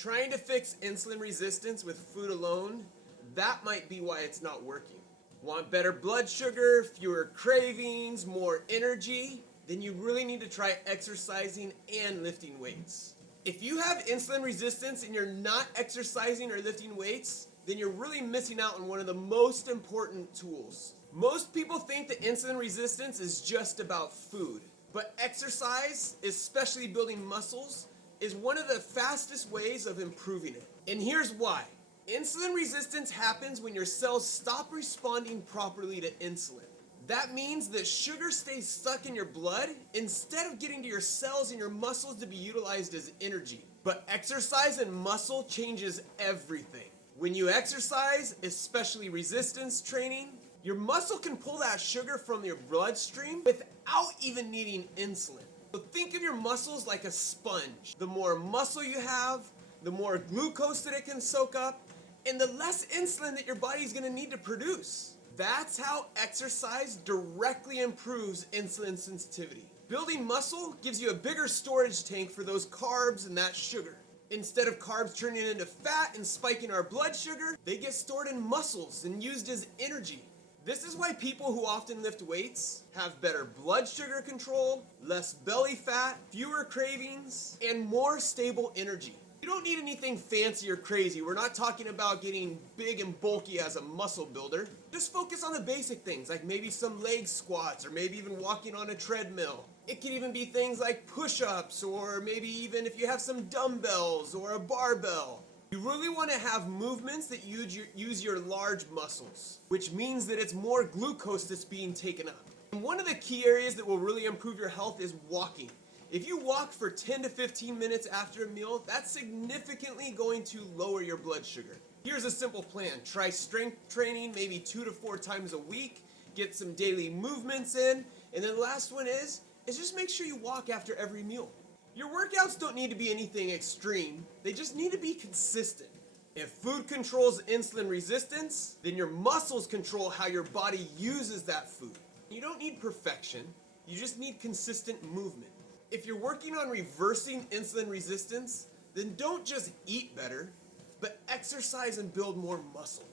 Trying to fix insulin resistance with food alone, that might be why it's not working. Want better blood sugar, fewer cravings, more energy? Then you really need to try exercising and lifting weights. If you have insulin resistance and you're not exercising or lifting weights, then you're really missing out on one of the most important tools. Most people think that insulin resistance is just about food, but exercise, especially building muscles, is one of the fastest ways of improving it. And here's why. Insulin resistance happens when your cells stop responding properly to insulin. That means that sugar stays stuck in your blood instead of getting to your cells and your muscles to be utilized as energy. But exercise and muscle changes everything. When you exercise, especially resistance training, your muscle can pull that sugar from your bloodstream without even needing insulin. So think of your muscles like a sponge. The more muscle you have, the more glucose that it can soak up, and the less insulin that your body's gonna need to produce. That's how exercise directly improves insulin sensitivity. Building muscle gives you a bigger storage tank for those carbs and that sugar. Instead of carbs turning into fat and spiking our blood sugar, they get stored in muscles and used as energy. This is why people who often lift weights have better blood sugar control, less belly fat, fewer cravings, and more stable energy. You don't need anything fancy or crazy. We're not talking about getting big and bulky as a muscle builder. Just focus on the basic things, like maybe some leg squats or maybe even walking on a treadmill. It could even be things like push-ups, or maybe even if you have some dumbbells or a barbell. You really want to have movements that use your large muscles, which means that it's more glucose that's being taken up. And one of the key areas that will really improve your health is walking. If you walk for 10 to 15 minutes after a meal, that's significantly going to lower your blood sugar. Here's a simple plan. Try strength training maybe 2 to 4 times a week, get some daily movements in, and then the last one is just make sure you walk after every meal. Your workouts don't need to be anything extreme, they just need to be consistent. If food controls insulin resistance, then your muscles control how your body uses that food. You don't need perfection, you just need consistent movement. If you're working on reversing insulin resistance, then don't just eat better, but exercise and build more muscle.